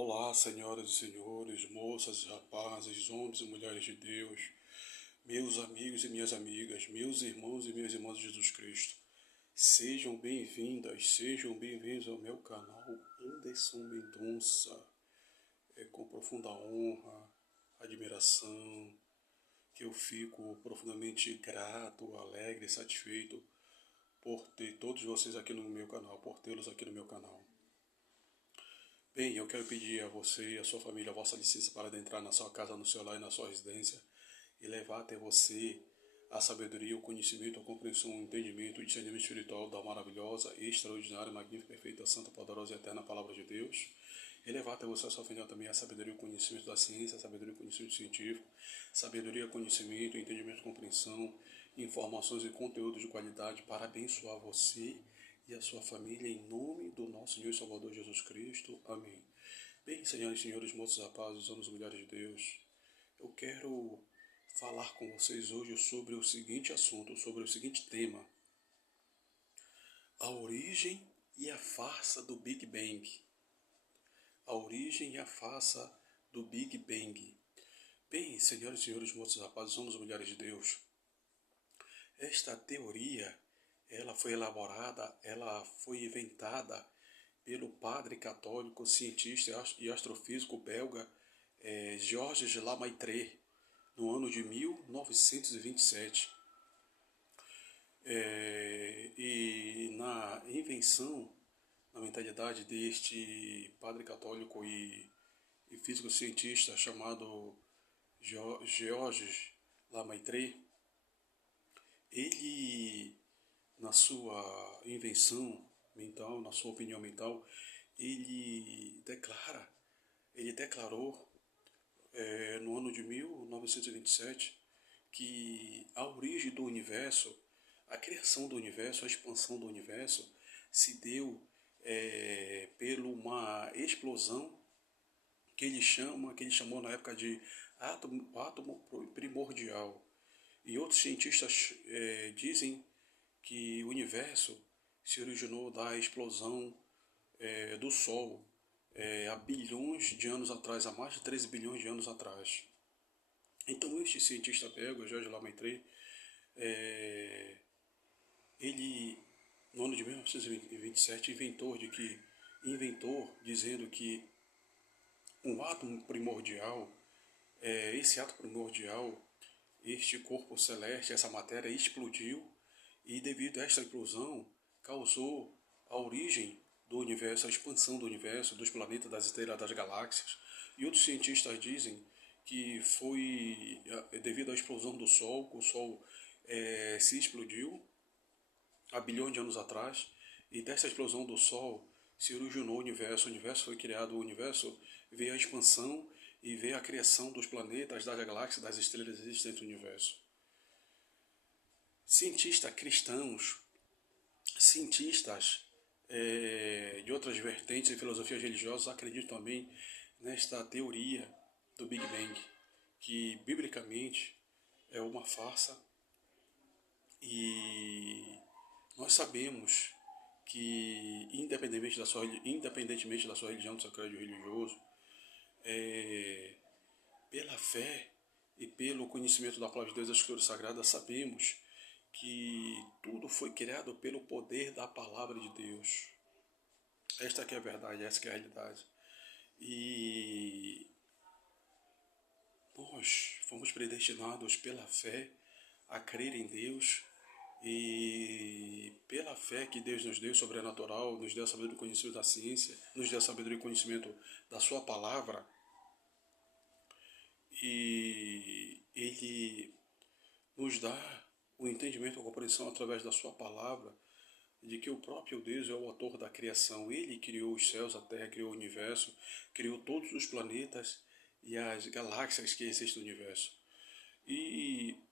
Olá, senhoras e senhores, moças e rapazes, homens e mulheres de Deus, meus amigos e minhas amigas, meus irmãos e minhas irmãs de Jesus Cristo. Sejam bem-vindas, sejam bem-vindos ao meu canal Anderson Mendonça. É com profunda honra, admiração, que eu fico profundamente grato, alegre e satisfeito por ter todos vocês aqui no meu canal, por tê-los aqui no meu canal. Bem, eu quero pedir a você e a sua família a vossa licença para adentrar na sua casa, no seu lar e na sua residência e levar até você a sabedoria, o conhecimento, a compreensão, o entendimento, o discernimento espiritual da maravilhosa, extraordinária, magnífica, perfeita, santa, poderosa e eterna palavra de Deus. E levar até você, a sua família, também a sabedoria, o conhecimento da ciência, a sabedoria, o conhecimento científico, sabedoria, conhecimento, entendimento, compreensão, informações e conteúdos de qualidade para abençoar você e a sua família, em nome do nosso Senhor e Salvador Jesus Cristo. Amém. Bem, senhoras e senhores, moços, rapazes, homens e mulheres de Deus, eu quero falar com vocês hoje sobre o seguinte assunto, sobre o seguinte tema: a origem e a farsa do Big Bang. A origem e a farsa do Big Bang. Bem, senhoras e senhores, moços, rapazes, homens e mulheres de Deus, esta teoria, ela foi elaborada, ela foi inventada pelo padre católico, cientista e astrofísico belga Georges Lemaitre, no ano de 1927. E na invenção, na mentalidade deste padre católico e físico-cientista chamado Georges Lemaitre, ele, na sua invenção mental, na sua opinião mental, ele declarou no ano de 1927 que a origem do universo, a criação do universo, a expansão do universo se deu por uma explosão que ele chamou na época de átomo primordial. E outros cientistas dizem que o universo se originou da explosão do Sol há bilhões de anos atrás, há mais de 13 bilhões de anos atrás. Então este cientista belga, Georges Lemaitre, ele, no ano de 1927, inventou dizendo que um átomo primordial, esse átomo primordial, este corpo celeste, essa matéria explodiu e devido a esta explosão causou a origem do universo, a expansão do universo, dos planetas, das estrelas, das galáxias. E outros cientistas dizem que foi devido à explosão do Sol, que o Sol se explodiu há bilhões de anos atrás, e dessa explosão do Sol se originou o universo foi criado, o universo veio a expansão e veio a criação dos planetas, das galáxias, das estrelas existentes no universo. Cientistas cristãos, cientistas de outras vertentes e filosofias religiosas acreditam também nesta teoria do Big Bang, que biblicamente é uma farsa, e nós sabemos que independentemente da sua religião, do seu credo religioso, pela fé e pelo conhecimento da palavra de Deus, das Escrituras Sagradas, sabemos que tudo foi criado pelo poder da palavra de Deus. Esta que é a verdade, essa que é a realidade. E nós fomos predestinados pela fé a crer em Deus, e pela fé que Deus nos deu, sobrenatural, nos deu a sabedoria e conhecimento da ciência, nos deu a sabedoria e conhecimento da sua palavra, e Ele nos dá o entendimento, a compreensão através da sua palavra, de que o próprio Deus é o autor da criação. Ele criou os céus, a terra, criou o universo, criou todos os planetas e as galáxias que existem no universo. E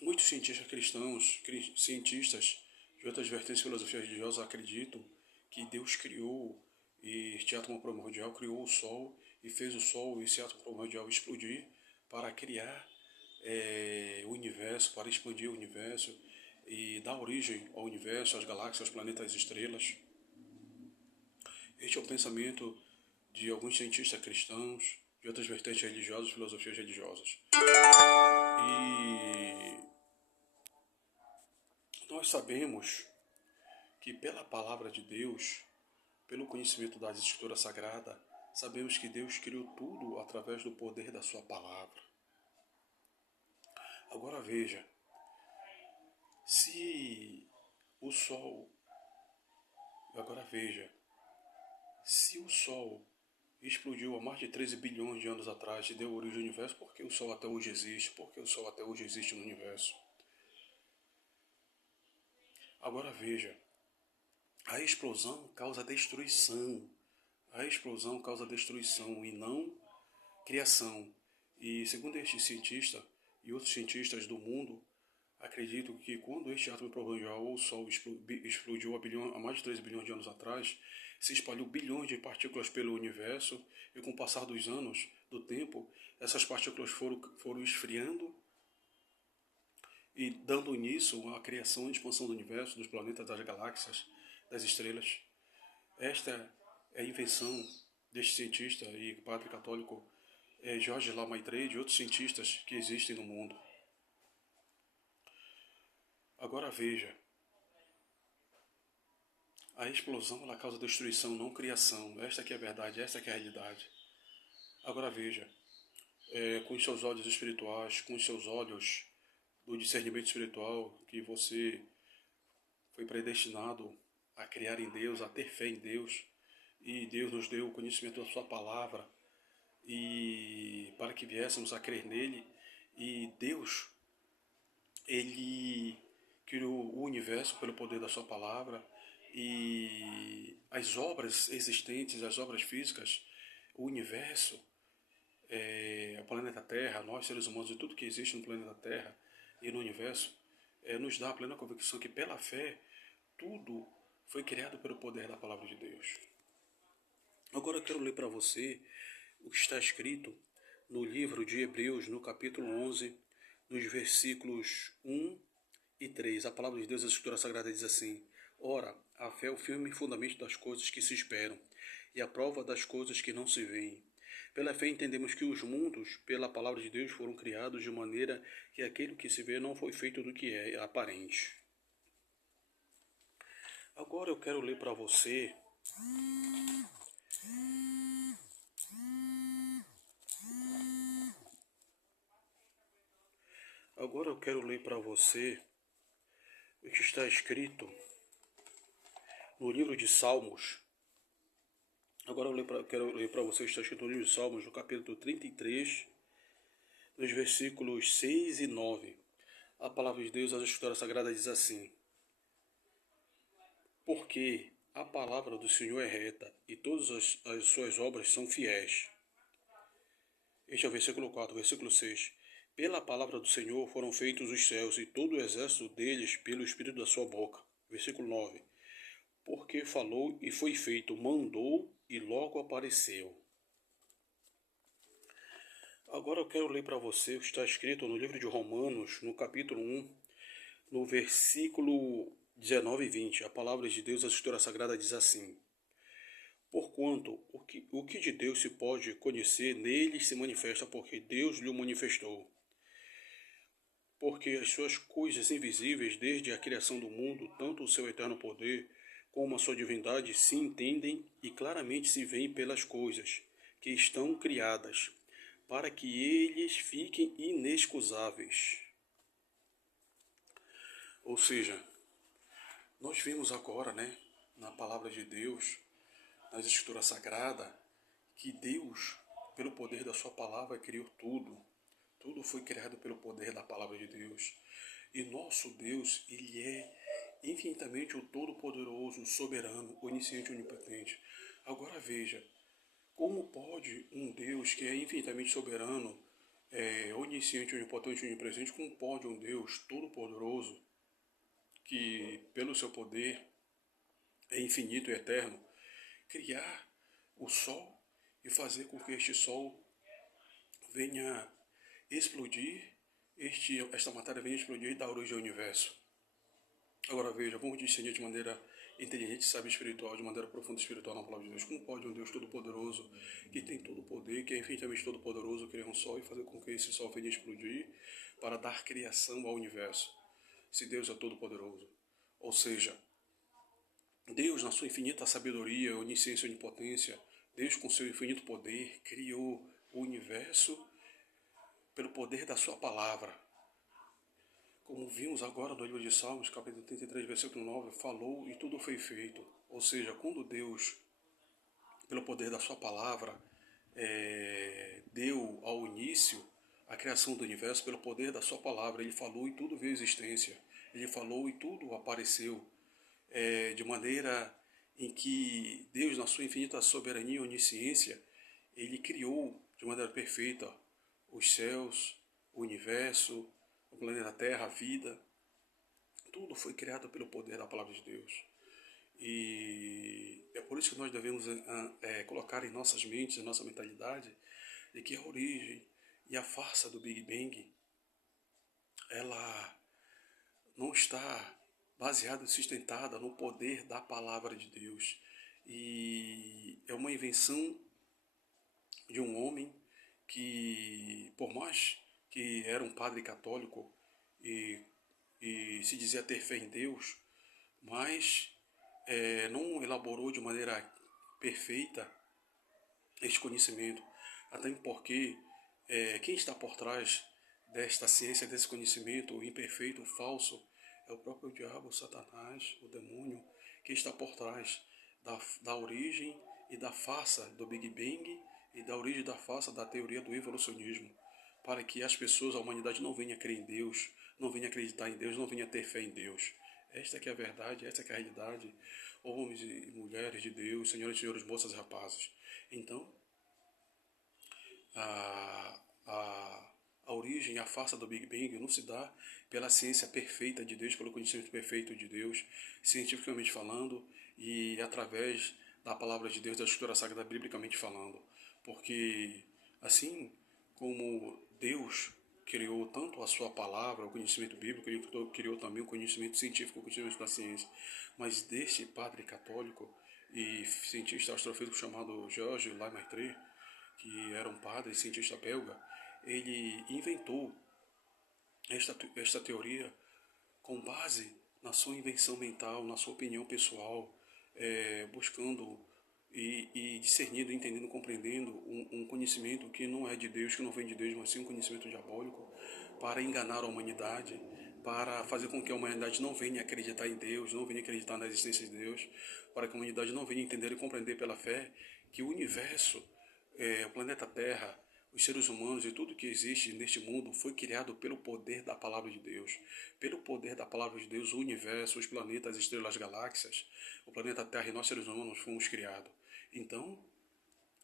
muitos cientistas cristãos, cientistas de outras vertentes de filosofia religiosa acreditam que Deus criou este átomo primordial, criou o Sol e fez o Sol, esse átomo primordial, explodir para criar o universo, para expandir o universo e dar origem ao universo, às galáxias, aos planetas, às estrelas. Este é o pensamento de alguns cientistas cristãos, de outras vertentes religiosas, filosofias religiosas. E nós sabemos que pela palavra de Deus, pelo conhecimento das Escrituras Sagradas, sabemos que Deus criou tudo através do poder da sua palavra. Agora veja, se o Sol explodiu há mais de 13 bilhões de anos atrás e deu origem ao universo, por que o Sol até hoje existe? Por que o Sol até hoje existe no universo? Agora veja, a explosão causa destruição. A explosão causa destruição e não criação. E segundo este cientista e outros cientistas do mundo, acredito que quando este átomo primordial ou o Sol explodiu há mais de 3 bilhões de anos atrás, se espalhou bilhões de partículas pelo universo e com o passar dos anos, do tempo, essas partículas foram esfriando e dando início à criação e expansão do universo, dos planetas, das galáxias, das estrelas. Esta é a invenção deste cientista e padre católico Georges Lamaitre e de outros cientistas que existem no mundo. Agora veja, a explosão ela causa destruição, não criação. Esta aqui é a verdade, esta aqui é a realidade. Agora veja, com os seus olhos espirituais, com os seus olhos do discernimento espiritual, que você foi predestinado a criar em Deus, a ter fé em Deus, e Deus nos deu o conhecimento da sua palavra, e para que viéssemos a crer nele, e Deus, ele criou o universo pelo poder da sua palavra, e as obras existentes, as obras físicas, o universo, o planeta Terra, nós seres humanos e tudo que existe no planeta Terra e no universo, nos dá a plena convicção que pela fé, tudo foi criado pelo poder da palavra de Deus. Agora eu quero ler para você o que está escrito no livro de Hebreus, no capítulo 11, nos versículos 1 e 3. A palavra de Deus, a Escritura Sagrada, diz assim: Ora, a fé é o firme fundamento das coisas que se esperam e a prova das coisas que não se veem. Pela fé entendemos que os mundos, pela palavra de Deus, foram criados de maneira que aquilo que se vê não foi feito do que é aparente. Agora eu quero ler para você o que está escrito no livro de Salmos. Agora eu quero ler para você o que está escrito no livro de Salmos, no capítulo 33, nos versículos 6 e 9. A palavra de Deus, a Escritura Sagrada, diz assim: Porque a palavra do Senhor é reta e todas as suas obras são fiéis. Este é o versículo 4, versículo 6. Pela palavra do Senhor foram feitos os céus e todo o exército deles pelo Espírito da sua boca. Versículo 9. Porque falou e foi feito, mandou e logo apareceu. Agora eu quero ler para você o que está escrito no livro de Romanos, no capítulo 1, no versículo 19 e 20. A palavra de Deus, a Escritura Sagrada, diz assim: Porquanto o que de Deus se pode conhecer, nele se manifesta, porque Deus lhe manifestou. Porque as suas coisas invisíveis, desde a criação do mundo, tanto o seu eterno poder como a sua divindade, se entendem e claramente se veem pelas coisas que estão criadas, para que eles fiquem inexcusáveis. Ou seja, nós vimos agora, na palavra de Deus, nas Escrituras Sagradas, que Deus, pelo poder da sua palavra, criou tudo. Tudo foi criado pelo poder da palavra de Deus. E nosso Deus, ele é infinitamente o Todo-Poderoso, soberano, onisciente e onipotente. Agora veja, como pode um Deus que é infinitamente soberano, onisciente, onipotente e onipresente, como pode um Deus Todo-Poderoso, que pelo seu poder é infinito e eterno, criar o Sol e fazer com que este Sol venha explodir, esta matéria venha explodir e dar origem ao universo? Agora veja, vamos discernir de maneira inteligente, sábio espiritual, de maneira profunda e espiritual na palavra de Deus. Como pode um Deus todo-poderoso, que tem todo o poder, que é infinitamente todo-poderoso, criar um sol e fazer com que esse sol venha explodir para dar criação ao universo? Se Deus é todo-poderoso. Ou seja, Deus, na sua infinita sabedoria, onisciência e onipotência, Deus, com seu infinito poder, criou o universo pelo poder da sua palavra. Como vimos agora no livro de Salmos, capítulo 33, versículo 9, falou e tudo foi feito. Ou seja, quando Deus, pelo poder da sua palavra, deu ao início a criação do universo, pelo poder da sua palavra, ele falou e tudo veio à existência. Ele falou e tudo apareceu, de maneira em que Deus, na sua infinita soberania e onisciência, ele criou de maneira perfeita os céus, o universo, o planeta Terra, a vida. Tudo foi criado pelo poder da palavra de Deus. E é por isso que nós devemos colocar em nossas mentes, em nossa mentalidade, de que a origem e a farsa do Big Bang, ela não está baseada e sustentada no poder da palavra de Deus. E é uma invenção de um homem que, por mais que era um padre católico e se dizia ter fé em Deus, mas não elaborou de maneira perfeita este conhecimento, até porque quem está por trás desta ciência, desse conhecimento imperfeito, falso, é o próprio diabo, Satanás, o demônio, que está por trás da origem e da farsa do Big Bang e da origem da farsa da teoria do evolucionismo, para que as pessoas, a humanidade não venha crer em Deus, não venha acreditar em Deus, não venha ter fé em Deus. Esta que é a verdade, esta que é a realidade, homens e mulheres de Deus, senhoras e senhores, moças e rapazes. Então, a origem, a farsa do Big Bang não se dá pela ciência perfeita de Deus, pelo conhecimento perfeito de Deus, cientificamente falando, e através da palavra de Deus, da Escritura Sagrada, biblicamente falando. Porque, assim como Deus criou tanto a sua palavra, o conhecimento bíblico, ele criou também o conhecimento científico, o conhecimento da ciência. Mas deste padre católico e cientista astrofísico chamado Georges Lemaitre, que era um padre cientista belga, ele inventou esta teoria com base na sua invenção mental, na sua opinião pessoal, buscando e discernindo, entendendo, compreendendo um conhecimento que não é de Deus, que não vem de Deus, mas sim um conhecimento diabólico, para enganar a humanidade, para fazer com que a humanidade não venha acreditar em Deus, não venha acreditar na existência de Deus, para que a humanidade não venha entender e compreender pela fé que o universo, o planeta Terra, os seres humanos e tudo que existe neste mundo foi criado pelo poder da palavra de Deus. Pelo poder da palavra de Deus, o universo, os planetas, as estrelas, as galáxias, o planeta Terra e nós seres humanos fomos criados. Então,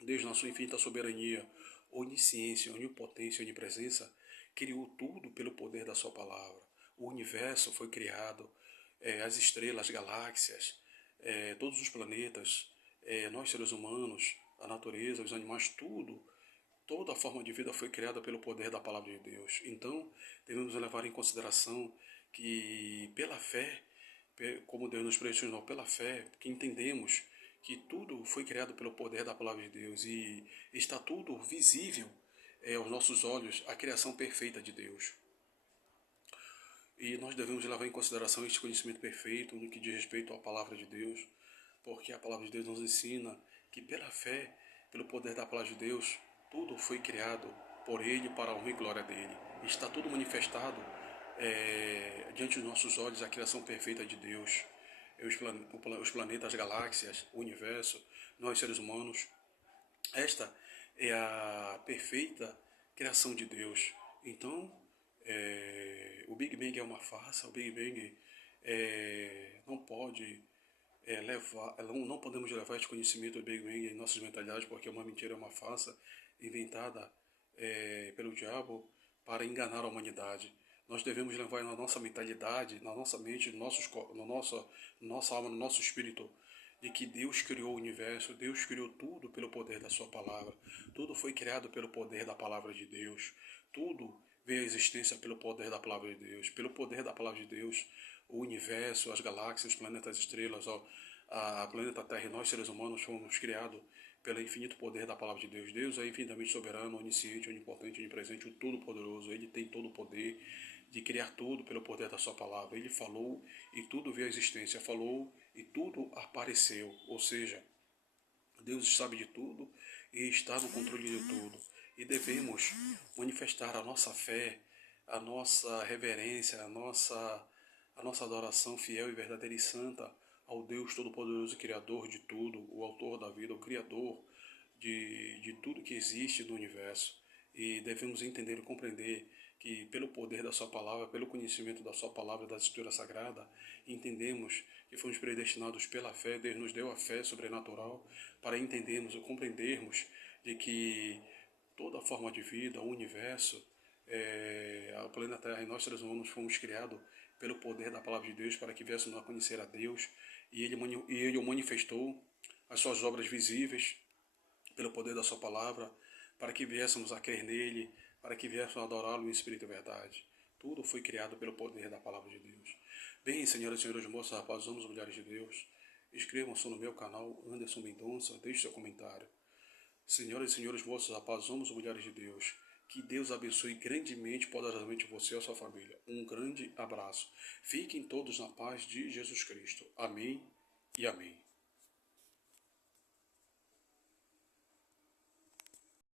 Deus, na sua infinita soberania, onisciência, onipotência e onipresença, criou tudo pelo poder da sua palavra. O universo foi criado, as estrelas, as galáxias, todos os planetas, nós seres humanos, a natureza, os animais, tudo. Toda a forma de vida foi criada pelo poder da palavra de Deus. Então, devemos levar em consideração que pela fé, como Deus nos predestinou pela fé, que entendemos que tudo foi criado pelo poder da palavra de Deus e está tudo visível aos nossos olhos, a criação perfeita de Deus. E nós devemos levar em consideração este conhecimento perfeito no que diz respeito à palavra de Deus, porque a palavra de Deus nos ensina que pela fé, pelo poder da palavra de Deus, tudo foi criado por Ele para a honra e glória dEle. Está tudo manifestado diante dos nossos olhos, a criação perfeita de Deus. Os planetas, as galáxias, o universo, nós seres humanos. Esta é a perfeita criação de Deus. Então, o Big Bang é uma farsa, o Big Bang não pode não podemos levar este conhecimento do Big Bang em nossas mentalidades, porque é uma mentira, é uma farsa inventada pelo diabo para enganar a humanidade. Nós devemos levar na nossa mentalidade, na nossa mente, na nossa alma, no nosso espírito, de que Deus criou o universo, Deus criou tudo pelo poder da sua palavra. Tudo foi criado pelo poder da palavra de Deus. Tudo veio à existência pelo poder da palavra de Deus. Pelo poder da palavra de Deus, o universo, as galáxias, os planetas, as estrelas, a planeta Terra e nós, seres humanos, fomos criados pelo infinito poder da palavra de Deus. Deus é infinitamente soberano, onisciente, onipotente, onipresente, o todo-poderoso. Ele tem todo o poder de criar tudo pelo poder da sua palavra. Ele falou e tudo veio à existência. Falou e tudo apareceu. Ou seja, Deus sabe de tudo e está no controle de tudo. E devemos manifestar a nossa fé, a nossa reverência, a nossa adoração fiel e verdadeira e santa ao Deus Todo-Poderoso, Criador de tudo, o Autor da vida, o Criador de tudo que existe no universo. E devemos entender e compreender que pelo poder da sua palavra, pelo conhecimento da sua palavra, da Escritura Sagrada, entendemos que fomos predestinados pela fé. Deus nos deu a fé sobrenatural para entendermos e compreendermos de que toda forma de vida, o universo, a planeta Terra e nós seres humanos fomos criados pelo poder da palavra de Deus para que viéssemos a conhecer a Deus, e Ele o manifestou, as suas obras visíveis, pelo poder da sua palavra, para que viéssemos a crer nele, para que viéssemos a adorá-lo em espírito e verdade. Tudo foi criado pelo poder da palavra de Deus. Bem, senhoras e senhores, moços, rapazes, homens e mulheres de Deus, inscrevam-se no meu canal, Anderson Mendonça, deixe seu comentário. Senhoras e senhores, moços, rapazes, homens e mulheres de Deus, que Deus abençoe grandemente, poderosamente você e a sua família. Um grande abraço. Fiquem todos na paz de Jesus Cristo. Amém e amém.